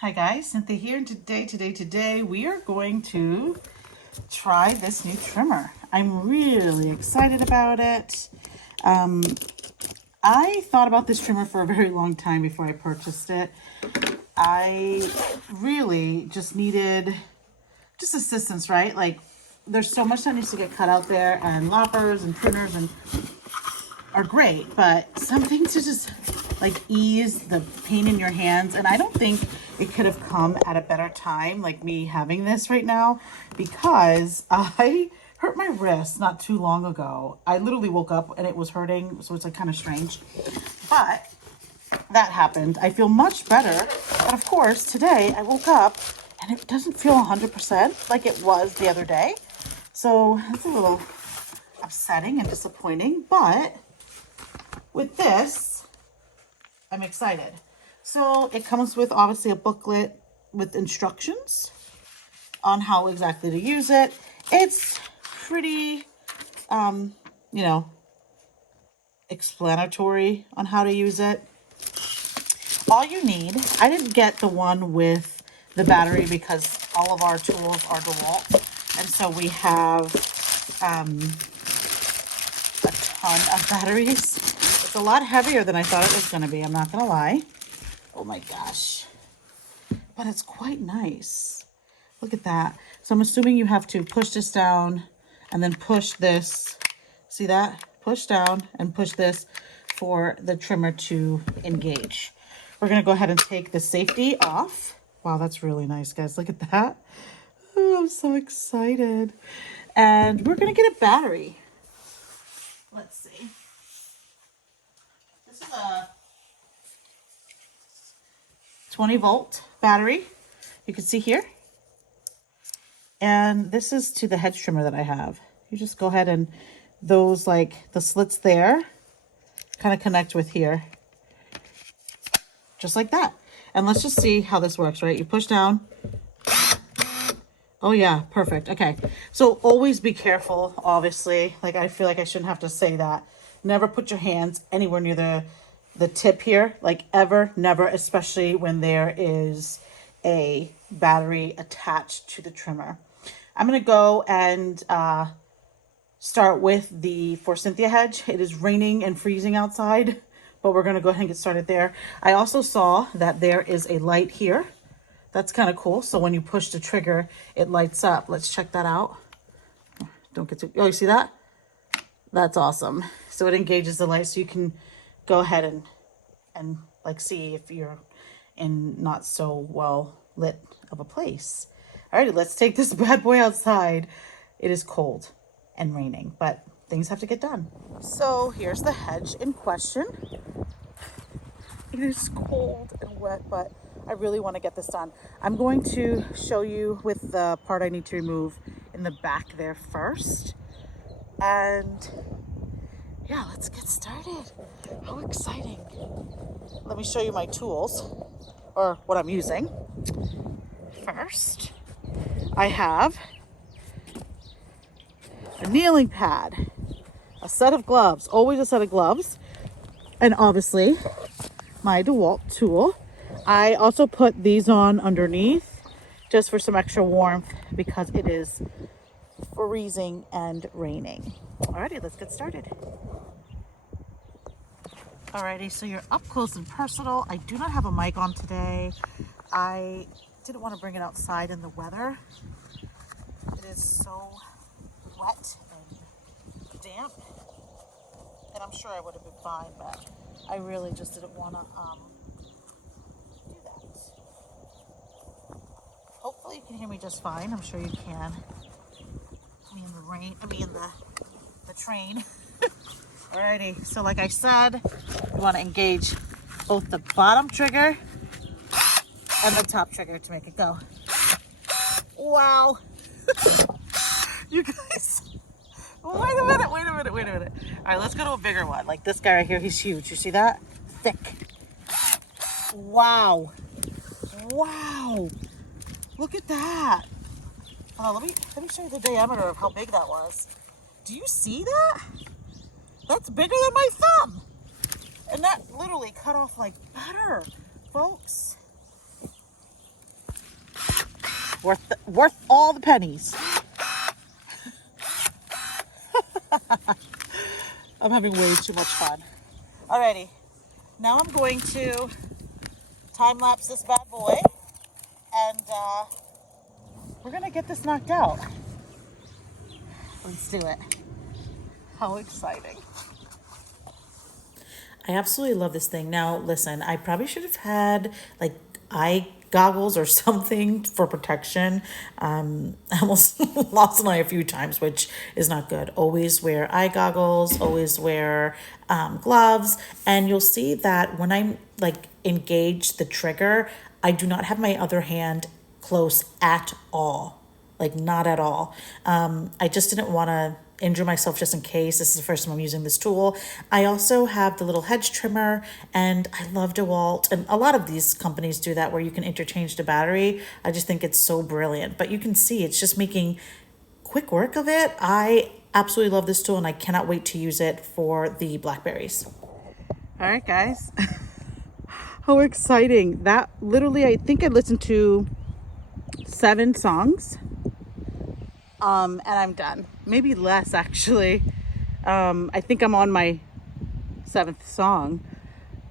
Hi guys, Cynthia here, and today we are going to try this new trimmer. I'm really excited about it. I thought about this trimmer for a very long time before I purchased it. I really just needed assistance, right? Like there's so much that needs to get cut out there, and loppers and pruners are great, but something to just like ease the pain in your hands. And I don't think it could have come at a better time, like me having this right now, because I hurt my wrist not too long ago. I literally woke up and it was hurting, so it's like kind of strange, but that happened. I feel much better, but of course today I woke up and it doesn't feel 100% like it was the other day, so it's a little upsetting and disappointing. But with this, I'm excited. So it comes with obviously a booklet with instructions on how exactly to use it. It's pretty, explanatory on how to use it. All you need, I didn't get the one with the battery because all of our tools are DeWalt. And so we have a ton of batteries. It's a lot heavier than I thought it was going to be. I'm not going to lie. Oh my gosh. But it's quite nice. Look at that. So I'm assuming you have to push this down and then push this. See that? Push down and push this for the trimmer to engage. We're going to go ahead and take the safety off. Wow, that's really nice, guys. Look at that. Oh, I'm so excited. And we're going to get a battery. Let's see. This is a 20-volt battery. You can see here. And this is to the hedge trimmer that I have. You just go ahead and those, like the slits there, kind of connect with here. Just like that. And let's just see how this works, right? You push down. Oh yeah, perfect. Okay. So always be careful, obviously. Like I feel like I shouldn't have to say that. Never put your hands anywhere near the tip here, like ever, never, especially when there is a battery attached to the trimmer. I'm going to go and start with the Forsythia hedge. It is raining and freezing outside, but we're going to go ahead and get started there. I also saw that there is a light here. That's kind of cool. So when you push the trigger, it lights up. Let's check that out. Don't get too, oh, you see that? That's awesome. So it engages the light, so you can go ahead and like see if you're in not so well lit of a place. Alrighty, let's take this bad boy outside. It is cold and raining, but things have to get done. So here's the hedge in question. It is cold and wet, but I really want to get this done. I'm going to show you with the part I need to remove in the back there first. And yeah, let's get started. How exciting. Let me show you my tools, or what I'm using. First, I have a kneeling pad, a set of gloves, always a set of gloves, and obviously my DeWalt tool. I also put these on underneath just for some extra warmth because it is freezing and raining. Alrighty, let's get started. Alrighty, so you're up close and personal. I do not have a mic on today. I didn't want to bring it outside in the weather. It is so wet and damp, and I'm sure I would have been fine, but I really just didn't want to do that. Hopefully you can hear me just fine. I'm sure you can. Me in the rain, in the train. Alrighty, so like I said, you want to engage both the bottom trigger and the top trigger to make it go. Wow. You guys, wait a minute. All right, let's go to a bigger one. Like this guy right here, he's huge. You see that? Thick. Wow. Look at that. Let me show you the diameter of how big that was. Do you see that? That's bigger than my thumb. And that literally cut off like butter, folks. Worth all the pennies. I'm having way too much fun. Alrighty, now I'm going to time lapse this bad boy, and we're gonna get this knocked out. Let's do it. How exciting. I absolutely love this thing. Now, listen, I probably should have had like eye goggles or something for protection. I almost lost an eye a few times, which is not good. Always wear eye goggles, always wear gloves. And you'll see that when I'm like engage the trigger, I do not have my other hand close at all, like not at all. I just didn't want to injure myself just in case. This is the first time I'm using this tool. I also have the little hedge trimmer, and I love DeWalt, and a lot of these companies do that where you can interchange the battery. I just think it's so brilliant, but you can see it's just making quick work of it. I absolutely love this tool, and I cannot wait to use it for the blackberries. All right, guys. How exciting. That literally, I think I listened to 7 songs. And I'm done. Maybe less, actually. I think I'm on my 7th song.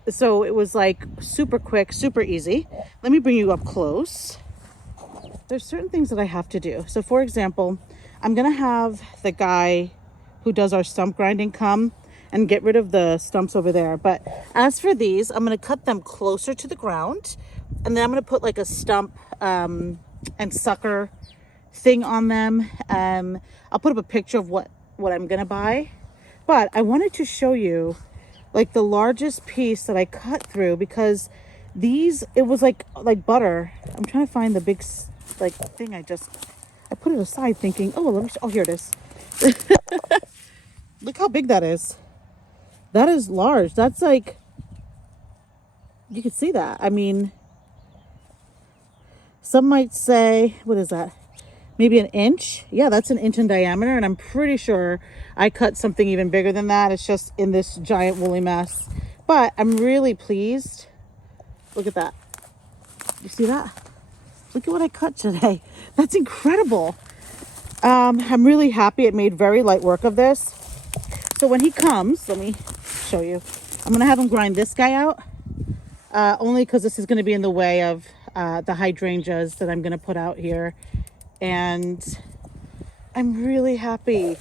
So it was like super quick, super easy. Let me bring you up close. There's certain things that I have to do. So for example, I'm gonna have the guy who does our stump grinding come and get rid of the stumps over there. But as for these, I'm gonna cut them closer to the ground, and then I'm gonna put like a stump and sucker thing on them. I'll put up a picture of what I'm gonna buy, but I wanted to show you like the largest piece that I cut through, because these, it was like butter. I'm trying to find the big like thing. I put it aside thinking, oh, let me oh, here it is. Look how big that is. That is large. That's like, you can see that. I mean, some might say, what is that? Maybe an inch. Yeah, that's an inch in diameter, and I'm pretty sure I cut something even bigger than that. It's just in this giant woolly mess. But I'm really pleased. Look at that. You see that? Look at what I cut today. That's incredible. I'm really happy. It made very light work of this. So when he comes, let me show you. I'm gonna have him grind this guy out. Only because this is gonna be in the way of the hydrangeas that I'm gonna put out here. And I'm really happy.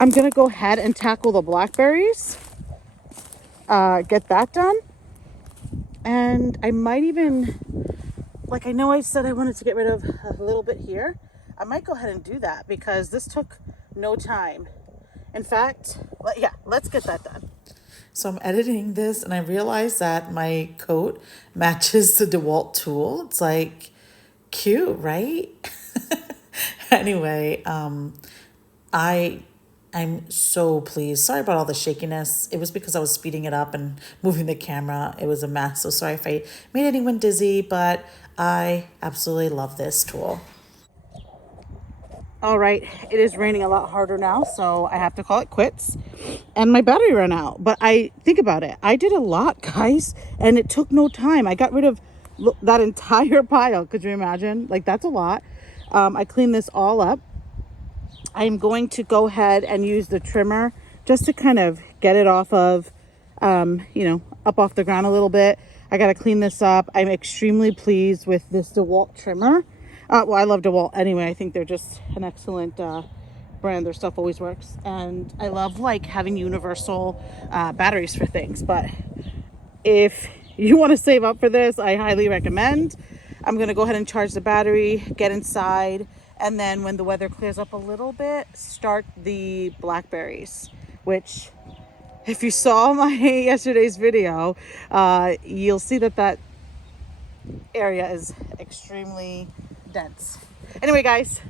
I'm gonna go ahead and tackle the blackberries, get that done. And I might even, like, I know I said I wanted to get rid of a little bit here. I might go ahead and do that because this took no time. In fact, yeah, let's get that done. So I'm editing this, and I realized that my coat matches the DeWalt tool. It's like cute, right? Anyway, I'm so pleased. Sorry about all the shakiness. It was because I was speeding it up and moving the camera. It was a mess. So sorry if I made anyone dizzy, but I absolutely love this tool. All right, it is raining a lot harder now, so I have to call it quits. And my battery ran out. But think about it. I did a lot, guys, and it took no time. I got rid of that entire pile. Could you imagine? Like, that's a lot. I cleaned this all up. I'm going to go ahead and use the trimmer just to kind of get it off of, up off the ground a little bit. I got to clean this up. I'm extremely pleased with this DeWalt trimmer. Well, I love DeWalt anyway. I think they're just an excellent brand. Their stuff always works. And I love like having universal batteries for things. But if you want to save up for this, I highly recommend. I'm going to go ahead and charge the battery, get inside, and then when the weather clears up a little bit, start the blackberries, which if you saw my yesterday's video, you'll see that area is extremely dense. Anyway, guys,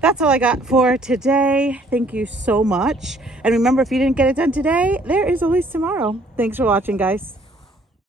that's all I got for today. Thank you so much. And remember, if you didn't get it done today, there is always tomorrow. Thanks for watching, guys.